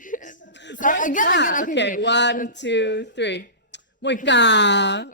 Again. Okay, 1, 2, 3. Moeka.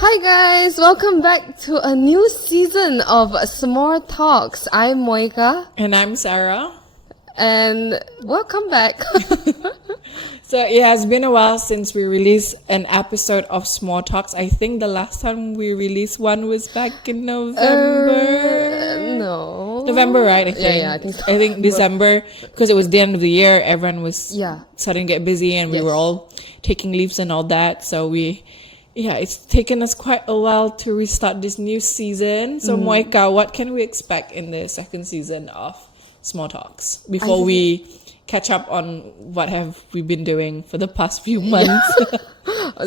Hi guys, welcome back to a new season of Small Talks. I'm Moeka, And I'm Sarah. and welcome back. So it has been a while since we released an episode of Small Talks. I think the last time we released one was back in November. No. November, right? I think. Yeah, I think so. I think December, because it was the end of the year. Everyone was Yeah. starting to get busy, and we Yes. were all taking leaves and all that. So it's taken us quite a while to restart this new season. So Moeka, what can we expect in the second season of Small Talks before we catch up on what have we been doing for the past few months?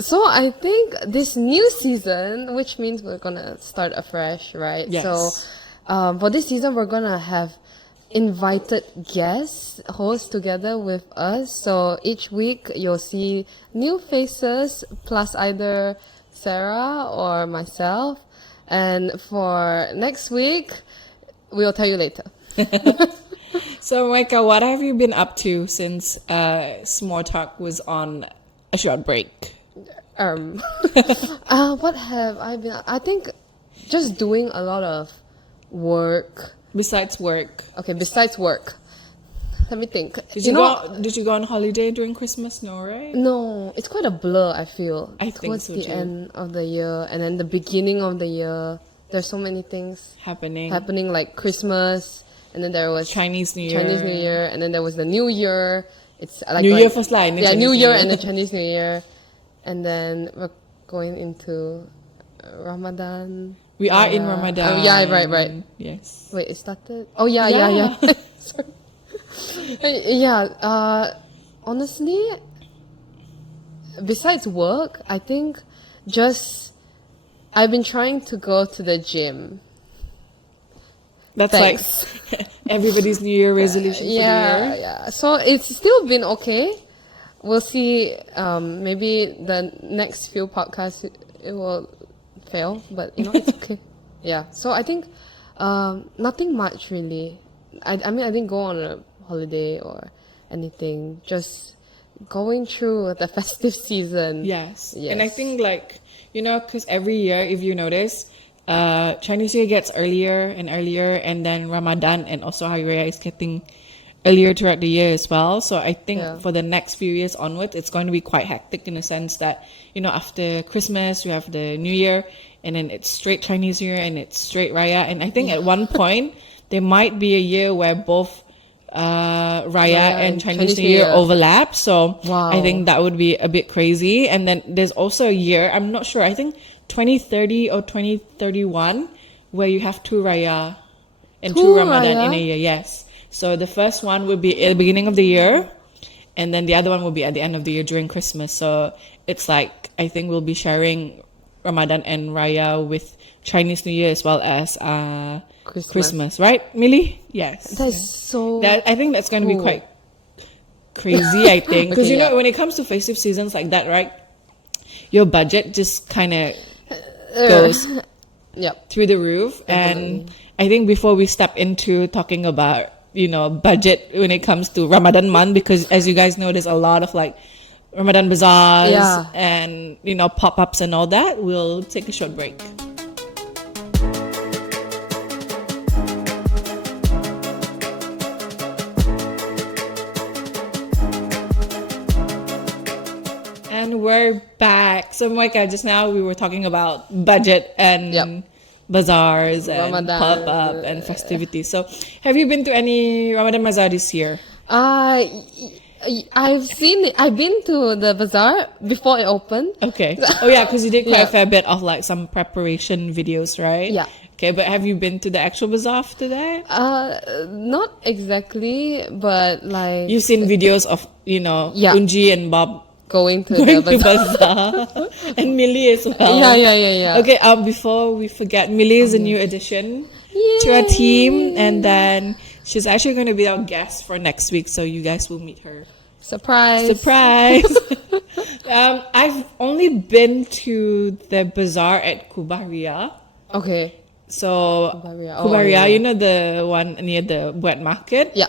So I think this new season, which means we're gonna start afresh, right? Yes. So for this season, we're gonna have invited guests host together with us. So each week you'll see new faces plus either Sarah or myself. And for next week, we'll tell you later. So Moeka, what have you been up to since Small Talk was on a short break? What have I been? I think just doing a lot of work. Besides work, Okay, besides work. Let me think. did you go on holiday during Christmas? No, right? No, it's quite a blur, I feel. I think towards so the too. end of the year and then the beginning of the year. There's so many things Happening. like Christmas, and then there was Chinese New Year. Chinese New Year, and then there was the New Year. It's like New Year first line. yeah, New Year and the Chinese New Year, and then we're going into Ramadan. We are in Ramadan. Yeah, right. Yes. Wait, it started? Oh, yeah. Sorry. Yeah, honestly, besides work, I think just I've been trying to go to the gym. That's Thanks. like everybody's New Year resolution for the year. Yeah. So it's still been okay. We'll see. Maybe the next few podcasts it will fail, but it's okay. Yeah. So I think nothing much really. I mean I didn't go on a holiday or anything. Just going through the festive season. Yes. And I think because every year, if you notice, Chinese New Year gets earlier and earlier, and then Ramadan and also Hari Raya is getting earlier throughout the year as well. So I think for the next few years onwards, it's going to be quite hectic in the sense that, after Christmas, we have the New Year, and then it's straight Chinese New Year and it's straight Raya. And I think at one point, there might be a year where both Raya and Chinese New Year overlap. So I think that would be a bit crazy. And then there's also a year, I'm not sure, I think 2030 or 2031, where you have two Raya and two Ramadan in a year. Yes. So the first one will be at the beginning of the year, and then the other one will be at the end of the year during Christmas. So it's like, I think we'll be sharing Ramadan and Raya with Chinese New Year as well as Christmas, right, Millie? Yes. That's so. I think that's going to be quite crazy, I think. Because, when it comes to festive seasons like that, right, your budget just kind of goes through the roof. Definitely. And I think before we step into talking about, budget when it comes to Ramadan month, because as you guys know, there's a lot of like Ramadan bazaars and, pop-ups and all that, we'll take a short break. And we're back. So Moeka, just now we were talking about budget and bazaars and Ramadan. pop-up and festivities. So have you been to any Ramadan bazaar this year? I've been to the bazaar before it opened. Okay. Oh yeah, because you did quite a fair bit of like some preparation videos, right? Yeah. Okay, but have you been to the actual bazaar after that? Not exactly, but like You've seen videos of, Unji and Bob going to Going the to bazaar. Bazaar. And Millie as well. Yeah. Okay, before we forget, Millie is a new addition to our team, and then she's actually going to be our guest for next week, so you guys will meet her. Surprise. I've only been to the bazaar at Kubaria. Okay. So Kubaria. Kubaria, you know, the one near the wet market? Yeah.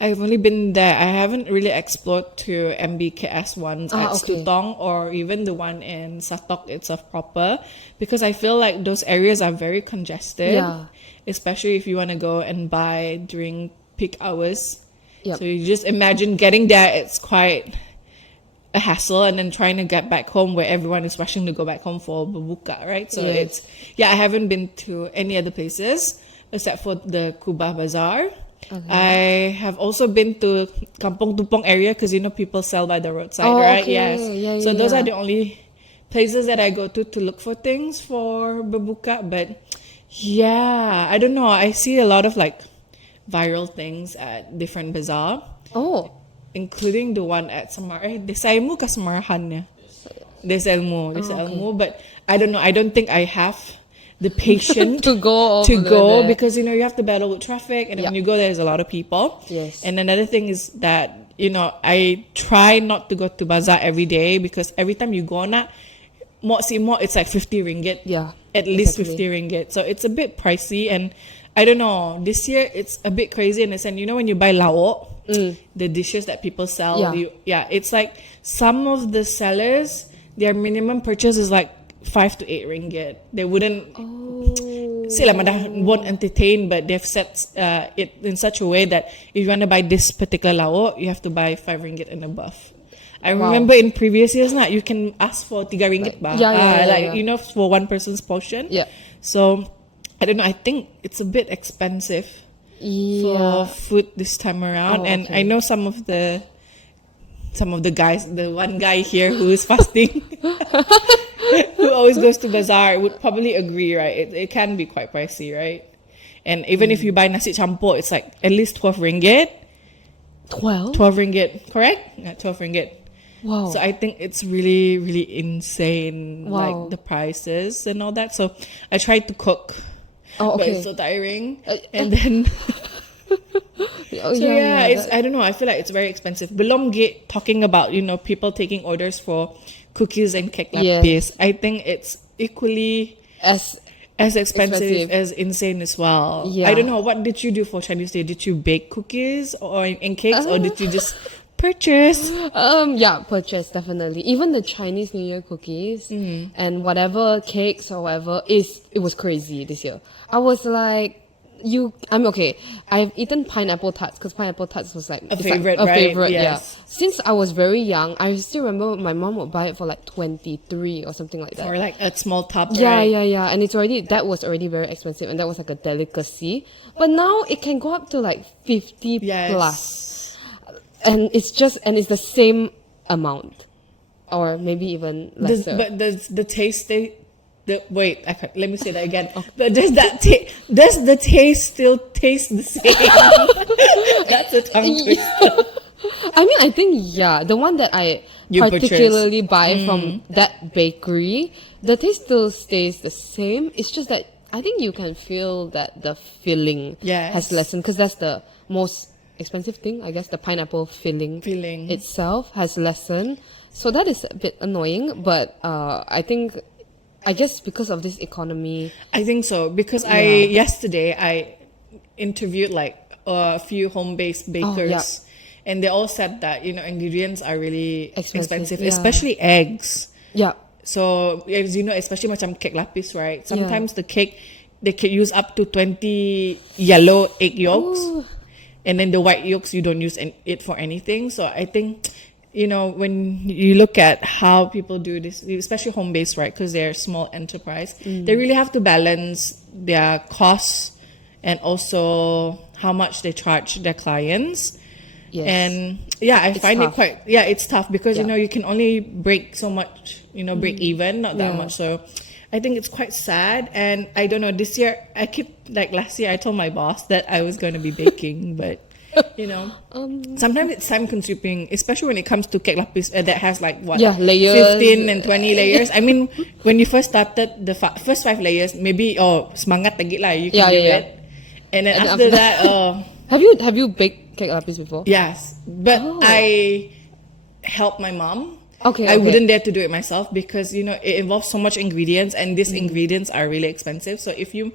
I've only been there. I haven't really explored to MBKS ones at Okay. Stutong or even the one in Satok itself proper, because I feel like those areas are very congested, Yeah. especially if you want to go and buy during peak hours. Yep. So you just imagine getting there, it's quite a hassle, and then trying to get back home where everyone is rushing to go back home for bubuka, right? So Yes. I haven't been to any other places except for the Kuba Bazaar. I have also been to Kampong Tupong area because, you know, people sell by the roadside, right? Okay. Yes. Yeah, So those yeah. are the only places that I go to look for things for bubuka. But yeah, I don't know. I see a lot of like viral things at different bazaar, Oh. including the one at Desaimu ka Samarahan niya. Deselmo. But I don't know. I don't think I have the patience To go over there. because, you know, you have to battle with traffic, and when you go there's a lot of people. Yes. And another thing is that, you know, I try not to go to bazaar every day because every time you go na it's like 50 ringgit. Yeah. At least Exactly. 50 ringgit. So it's a bit pricey, and I don't know, this year it's a bit crazy in the sense, you know, when you buy lao, the dishes that people sell, Yeah. it's like some of the sellers, their minimum purchase is like 5 to 8 ringgit. They wouldn't sila won't entertain, but they've set it in such a way that if you want to buy this particular lao, you have to buy 5 ringgit and above. I remember in previous years, you can ask for 3 ringgit ba? Yeah. You know, for one person's portion. Yeah. So I don't know. I think it's a bit expensive for food this time around, and I know some of the guys. The one guy here who is fasting, who always goes to bazaar, would probably agree, right? It can be quite pricey, right? And even if you buy nasi campur, it's like at least 12 ringgit. 12? 12 ringgit, correct? Yeah, 12 ringgit. Wow. So I think it's really, really insane, Wow. like the prices and all that. So I tried to cook, Oh, but okay. it's so tiring. And then, it's, I don't know. I feel like it's very expensive. Belum gate talking about, you know, people taking orders for cookies and cake lapis. I think it's equally as expensive as insane as well. Yeah. I don't know. What did you do for Chinese Day? Did you bake cookies or and cakes, or did you just purchase? Purchase definitely. Even the Chinese New Year cookies and whatever cakes or whatever it was crazy this year. I was like, I'm okay. I've eaten pineapple tarts because pineapple tarts was like A favorite, right? favorite, Yes. yeah. Since I was very young, I still remember my mom would buy it for like 23 or something like that. Or like a small tub, Yeah, right? yeah. And that was already very expensive, and that was like a delicacy. But now it can go up to like 50 plus. And it's the same amount. Or maybe even lesser. But does the taste let me say that again. But does the taste still taste the same? That's a tongue twister. I mean, I think, the one that I You particularly buy from that bakery, the taste still stays the same. It's just that I think you can feel that the filling has lessened, because that's the most expensive thing. I guess the pineapple filling itself has lessened. So that is a bit annoying, but I guess because of this economy. I think so, because yesterday I interviewed like a few home-based bakers, and they all said that, you know, ingredients are really expensive, especially eggs. Yeah. So as you know, especially macam cake lapis, right? Sometimes the cake, they could use up to 20 yellow egg yolks. Ooh. And then the white yolks, you don't use it for anything. So I think, you know, when you look at how people do this, especially home-based, right, because they're a small enterprise, they really have to balance their costs and also how much they charge their clients. Yes. And I find it quite, it's tough because, you know, you can only break so much, you know, break even, not that much. So I think it's quite sad. And I don't know, this year, last year I told my boss that I was going to be baking, but You know, sometimes it's time consuming, especially when it comes to cake lapis that has like what, layers. 15 and 20 layers. I mean, when you first started the first 5 layers, maybe semangat lagi lah, you can do it. And then after that, have you baked cake lapis before? yes, but I help my mom. Okay, I wouldn't dare to do it myself because, you know, it involves so much ingredients and these ingredients are really expensive. So if you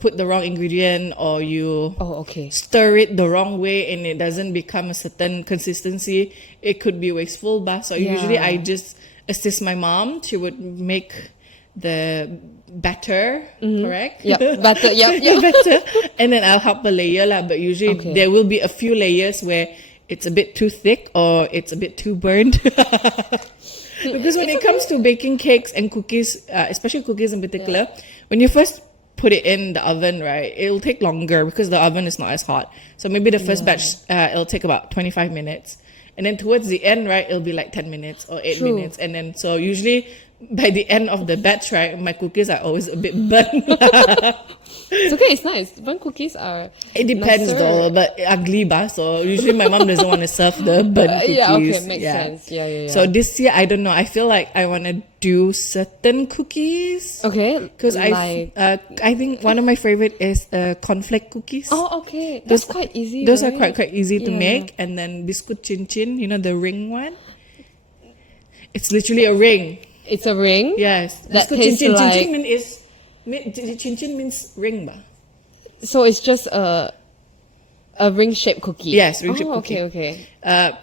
put the wrong ingredient or you stir it the wrong way and it doesn't become a certain consistency, it could be wasteful. So usually I just assist my mom. She would make the batter, correct? Yeah, batter, yeah. Batter. And then I'll help the layer lah. But usually there will be a few layers where it's a bit too thick or it's a bit too burned. Because when it comes to baking cakes and cookies, especially cookies in particular, when you first put it in the oven, right, it'll take longer because the oven is not as hot. So maybe the first batch, it'll take about 25 minutes. And then towards the end, right, it'll be like 10 minutes or 8 minutes. And then, so usually by the end of the batch, right, my cookies are always a bit burnt. It's okay, it's nice. Burnt cookies are... It depends though, but ugly ba. So usually my mom doesn't want to serve the burnt cookies. Yeah, okay, makes sense. Yeah. So this year, I don't know. I feel like I want to do certain cookies. Okay. Because I think one of my favorite is cornflake cookies. Oh, okay. That's quite easy. Those right? are quite easy to make. And then biscuit chin chin, you know, the ring one. It's literally a ring. It's a ring? Yes. That Biscuit tastes chin chin. like... Chin chin means ring ba. So it's just a ring-shaped cookie? Yes, ring-shaped cookie. Okay.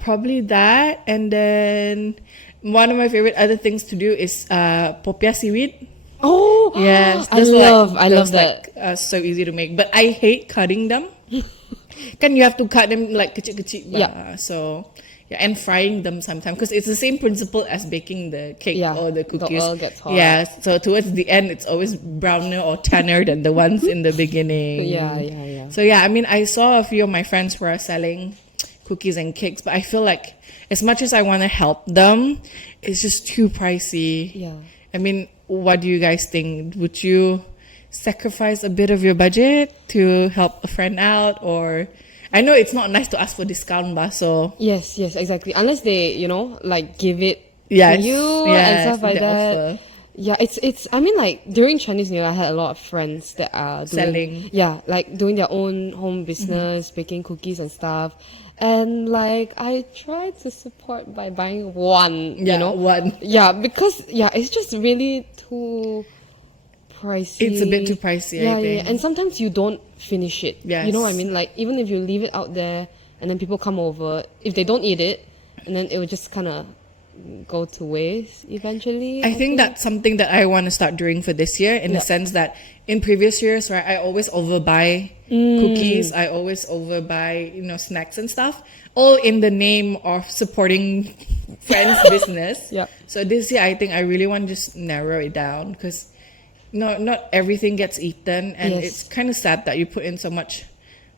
Probably that. And then one of my favorite other things to do is popiah seaweed. Oh, yes. I love that. Like, so easy to make. But I hate cutting them. Can you have to cut them like kecil-kecil. Yeah. So... yeah, and frying them sometimes because it's the same principle as baking the cake or the cookies. The oil gets hot. Yeah, so towards the end, it's always browner or tanner than the ones in the beginning. Yeah. So yeah, I mean, I saw a few of my friends who are selling cookies and cakes, but I feel like as much as I want to help them, it's just too pricey. Yeah. I mean, what do you guys think? Would you sacrifice a bit of your budget to help a friend out, or... I know it's not nice to ask for discount, but so... Yes, exactly. Unless they, like give it to you and stuff like that. Offer. Yeah, it's. I mean, like during Chinese New Year, I had a lot of friends that are selling. Yeah, like doing their own home business, baking cookies and stuff. And like I try to support by buying one. One. Yeah, because it's just really too pricey. It's a bit too pricey, I think. Yeah, and sometimes you don't finish it. Yes. You know what I mean? Like even if you leave it out there and then people come over, if they don't eat it, and then it will just kind of go to waste eventually. I think that's something that I want to start doing for this year in the sense that in previous years, right, I always overbuy cookies. I always overbuy, snacks and stuff, all in the name of supporting friends' business. Yeah. So this year, I think I really want to just narrow it down because not everything gets eaten, and it's kind of sad that you put in so much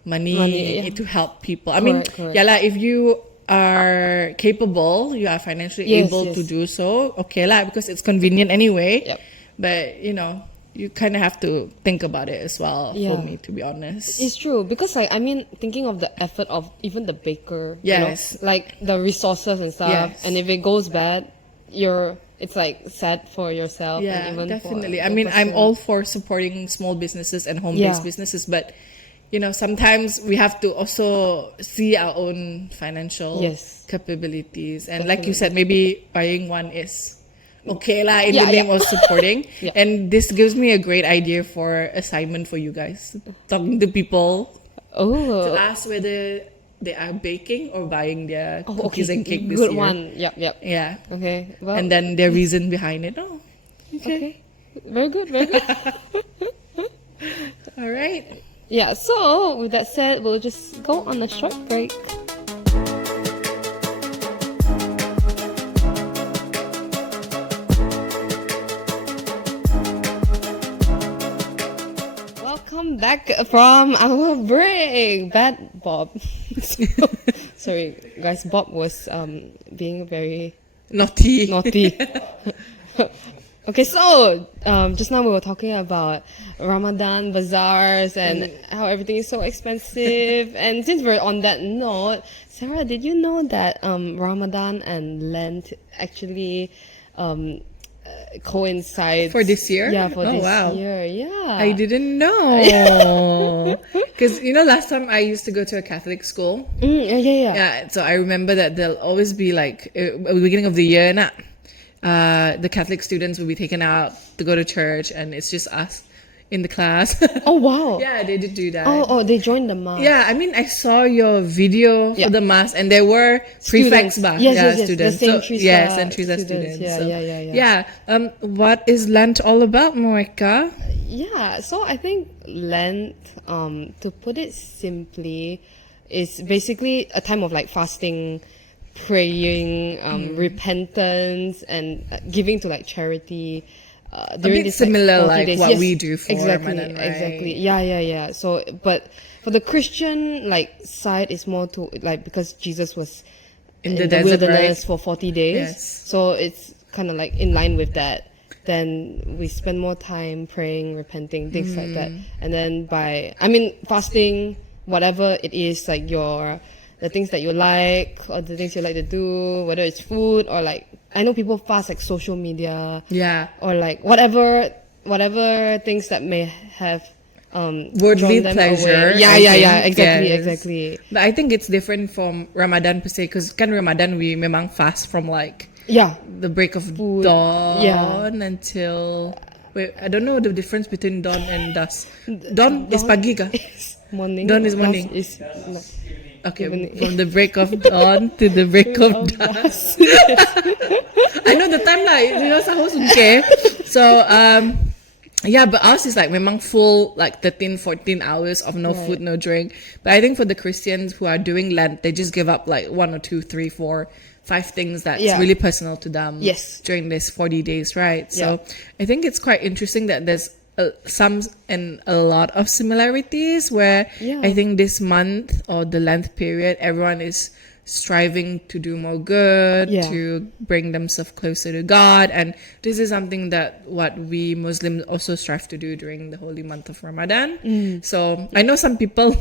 money to help people. I mean, if you are capable, you are financially able to do so, okay lah, because it's convenient anyway. Yep. But you kind of have to think about it as well. For me, to be honest, it's true because thinking of the effort of even the baker, like the resources and stuff, and if it goes bad, it's like sad for yourself. Yeah, and even definitely. For I mean, I'm all for supporting small businesses and home-based businesses, but sometimes we have to also see our own financial capabilities. And like you said, maybe buying one is okay lah in the name of supporting. And this gives me a great idea for assignment for you guys. Talking to people to ask whether they are baking or buying their cookies and cake this year. Good one. Yep. Yeah. Okay. Well, and then their reason behind it. Oh, okay. Very good. All right. Yeah, so with that said, we'll just go on a short break. Welcome back from our break. Bad Bob. Sorry, guys, Bob was being very naughty. Okay, so just now we were talking about Ramadan bazaars and how everything is so expensive. And since we're on that note, Sarah, did you know that Ramadan and Lent actually coincide For this year? Yeah, for Oh, this wow. year. Yeah. I didn't know. Because, last time I used to go to a Catholic school. Yeah. Yeah, so I remember that there'll always be like, at the beginning of the year, the Catholic students will be taken out to go to church, and it's just us in the class. Oh wow. Yeah, they did do that. Oh, they joined the mass. Yeah, I mean, I saw your video Yeah. for the mass, and there were prefects, Students. Yes, the students. Century Yeah, Star Century Star students. students. Yeah. What is Lent all about, Moeka? Yeah, so I think Lent, to put it simply, is basically a time of like fasting, praying, repentance, and giving to like charity. During bit this, similar 40 like days. what Yes, we do for exactly, Ramadan, right? exactly. Yeah. So, but for the Christian like side, it's more to like because Jesus was In the desert, wilderness right? for 40 days. Yes. So it's kind of like in line with that. Then we spend more time praying, repenting, things like that. And then fasting, whatever it is, like the things that you like or the things you like to do, whether it's food or like, I know people fast like social media. Yeah. Or like whatever things that may have Worldly drawn them pleasure. away. Yeah, I think, yes. exactly. But I think it's different from Ramadan per se, because kan Ramadan we memang fast from like Yeah. the break of Food. dawn Yeah. until I don't know the difference between dawn and dusk. Dawn is pagi ka? Is morning. Dawn is Dusk morning. is Okay, evening. from the break of dawn to the break of dusk. I know the time lah, sahur sungke. So yeah, but ours is like memang full like 13, 14 hours of no food, no drink. But I think for the Christians who are doing Lent, they just give up like 1 or 2, 3, 4, 5 things that's Yeah. really personal to them. Yes. During this 40 days, right? So I think it's quite interesting that there's some and a lot of similarities where Yeah. I think this month or the Lent period, everyone is striving to do more good, Yeah. to bring themselves closer to God. And this is something that what we Muslims also strive to do during the holy month of Ramadan. So I know some people,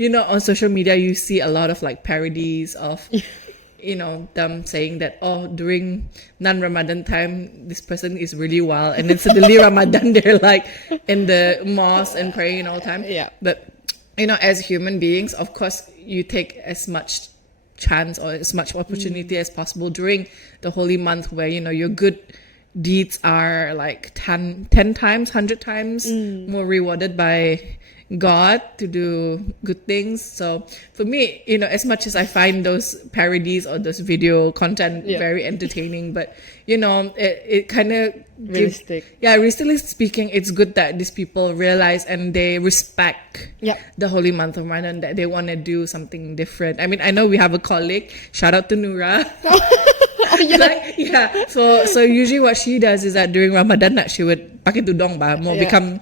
on social media, you see a lot of like parodies of them saying that, during non-Ramadan time, this person is really wild. And then suddenly Ramadan, they're like in the mosque and praying all the time. Yeah. But, as human beings, of course, you take as much chance or as much opportunity as possible during the holy month where, your good deeds are like 10 times, 100 times more rewarded by God to do good things. So for me, as much as I find those parodies or those video content very entertaining, but it kind of Realistic. realistically speaking, it's good that these people realize and they respect the holy month of Ramadan, that they want to do something different. I mean, I know we have a colleague, shout out to Nura. So usually what she does is that during Ramadan she would pakai tudong become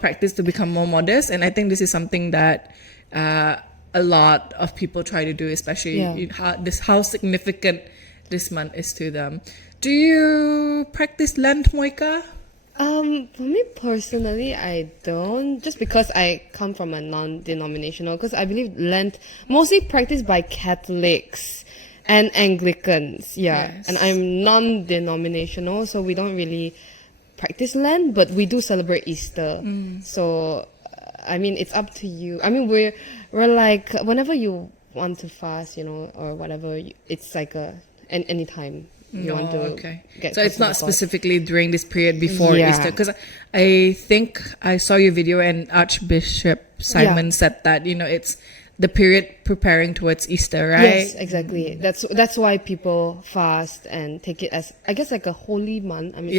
practice to become more modest. And I think this is something that a lot of people try to do, especially how significant this month is to them. Do you practice Lent, Moeka? For me personally, I don't. Just because I come from a non-denominational, because I believe Lent mostly practiced by Catholics and Anglicans. Yeah, Yes. and I'm non-denominational, so we don't really practice Lent, but we do celebrate Easter. So, I mean, it's up to you. I mean, we're like whenever you want to fast, or whatever, it's like any time. You want to get so it's closer not to God. specifically during this period before Yeah. Easter, because I think I saw your video and Archbishop Simon said that it's the period preparing towards Easter, right? Yes, exactly. That's why people fast and take it as, I guess, like a holy month. I mean,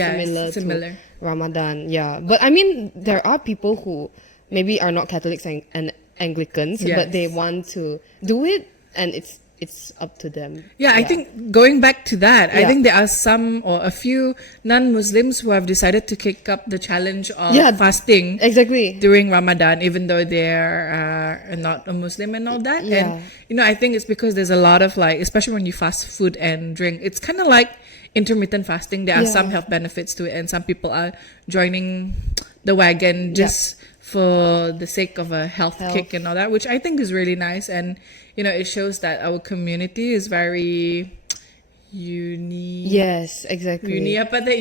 similar to Ramadan. Yeah, but I mean, there are people who maybe are not Catholics and Anglicans, but they want to do it, and it's up to them. Yeah, I think going back to that, I think there are some or a few non-Muslims who have decided to kick up the challenge of fasting Exactly. during Ramadan, even though they're not a Muslim and all that. Yeah. And I think it's because there's a lot of like, especially when you fast food and drink, it's kind of like intermittent fasting, there are some Yeah. health benefits to it, and some people are joining the wagon just for the sake of a health kick and all that, which I think is really nice. And it shows that our community is very Yes, exactly. Unity,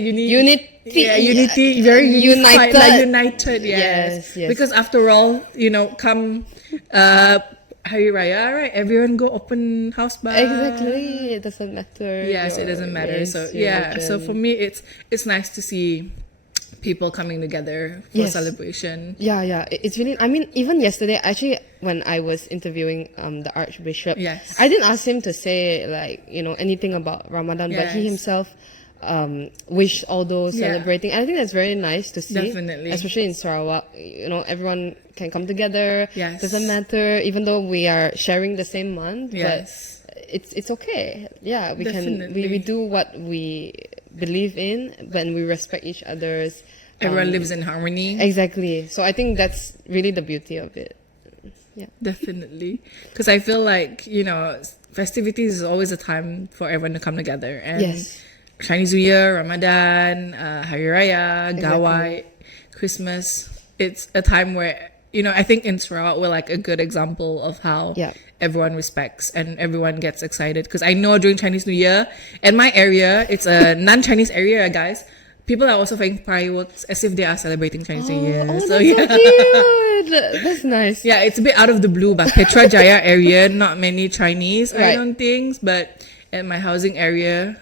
Unity, very unified, united. united. Yes, yes. Because after all, come Hari Raya, right? Everyone go open house bar. Exactly, it doesn't matter. Yes, it doesn't matter. So so for me, it's nice to see people coming together for celebration. Yeah, it's really. I mean, even yesterday, actually, when I was interviewing the Archbishop, Yes. I didn't ask him to say anything about Ramadan, but he Yes. himself wished all those celebrating. And I think that's very nice to see. Definitely. Especially in Sarawak, everyone can come together. Yes. Doesn't matter, even though we are sharing the same month. Yes. But it's okay. Yeah, we Definitely. we do what we believe in, but we respect each other's. Everyone lives in harmony. Exactly. So I think that's really the beauty of it. Yeah. Definitely. Because I feel like, festivities is always a time for everyone to come together. And Yes. Chinese New Year, Ramadan, Hari Raya, Gawai, Christmas. It's a time where, I think in Sarawak we're like a good example of how everyone respects and everyone gets excited. Because I know during Chinese New Year, in my area, it's a non-Chinese area, guys. People are also firing fireworks as if they are celebrating Chinese New Year. Oh, So that's yeah. so cute. That's nice. Yeah, it's a bit out of the blue, but Petra Jaya area, not many Chinese, I Right. don't think. But at my housing area,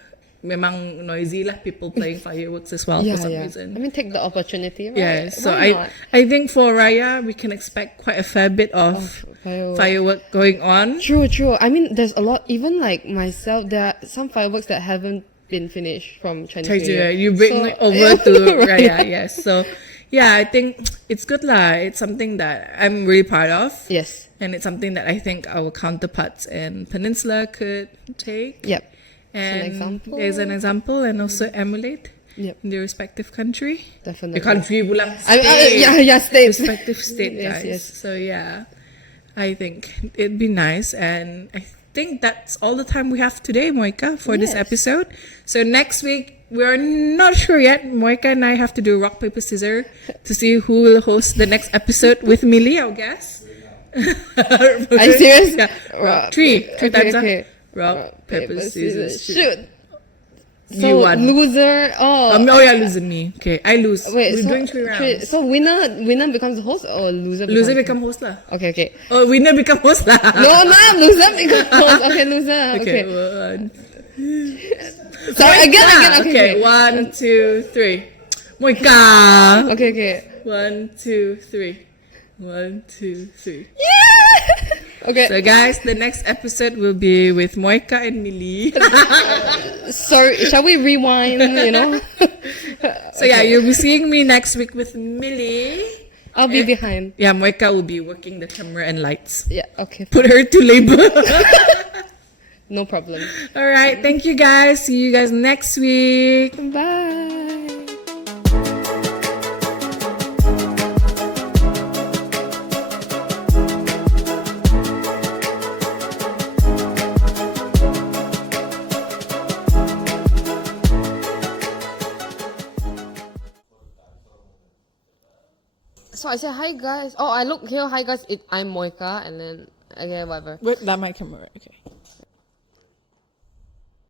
memang noisy lah, people playing fireworks as well for some reason. I mean, take the opportunity, right? Yeah, so Why not? I think for Raya, we can expect quite a fair bit of firework going on. True. I mean, there's a lot. Even like myself, there are some fireworks that haven't been finished from Chinese New Year. You bring it over to Raya, yes. So, yeah, I think it's good lah. It's something that I'm really proud of. Yes. And it's something that I think our counterparts in Peninsula could take. Yep. And example. as an example, and also emulate Yep. in their respective country. Definitely. The country bulang state. States. Respective state, Yes, guys. yes. So yeah, I think it'd be nice, and I think that's all the time we have today, Moeka, for this Yes. episode. So next week, we're not sure yet. Moeka and I have to do rock, paper, scissors to see who will host the next episode with Millie, I guess. Are you serious? Yeah. Rock. Three times. Okay. Rock, paper, scissors, shoot. Shoot. You So won. loser. Losing me. Okay, I lose. Wait. We're So, doing 3 rounds. so winner becomes the host, or loser? Loser becomes become host lah. Okay. Oh, winner become host lah. No, loser becomes host. Okay, loser. Okay. One. Sorry, again. Okay, 1, 2, 3. Moeka. Okay. 1, 2, 3. 1, 2, 3. Yeah. Okay. So guys, the next episode will be with Moeka and Millie. Sorry, shall we rewind? So yeah, you'll be seeing me next week with Millie. I'll be behind. Yeah, Moeka will be working the camera and lights. Yeah. Okay. Put her to labor. No problem. All right, thank you guys. See you guys next week. Bye. So I said, hi guys. Oh, I look here, hi guys. I'm Moeka, and then, okay, whatever. Wait, that might camera. Okay.